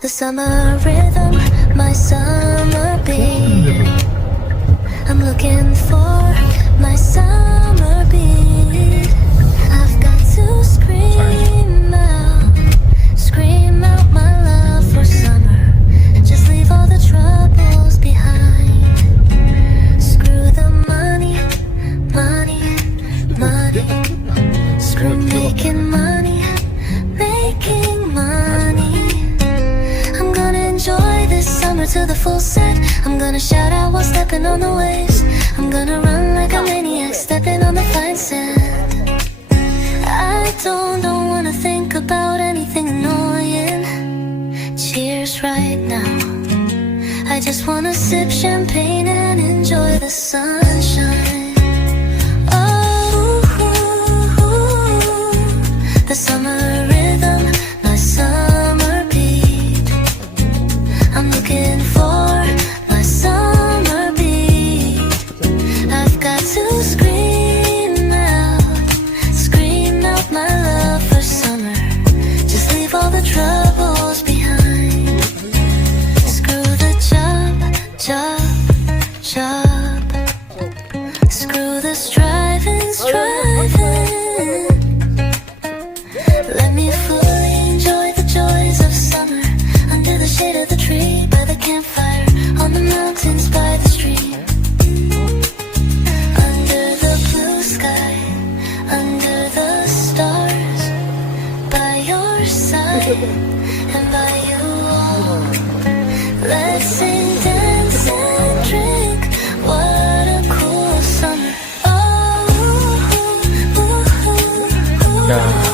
The summer rhythm, my summer beat. I'm looking for my summer beat. I've got to scream out my love for summer. Just leave all the troubles behind. Screw the money, money, money. Screw making money, making money. I'm gonna enjoy this summer to the full set. I'm gonna shout out while stepping on the waves. I'm gonna run like a maniac, stepping on the fine sand. I don't wanna think about anything annoying. Cheers right now. I just wanna sip champagne and enjoy the sunshine. Oh, the summer rhythm, my summer beat. I'm looking for my summer beat. I've got to scream out my love for summer. Just leave all the troubles behind. Screw the job. Screw the striving. Let me fully enjoy the joys of summer. Under the shade of the tree, by the campfire, on the mountains, by the stream. Under the blue sky, under the stars, by your side and by you all. Let's sing, dance and drink. What a cool summer. Oh, 야.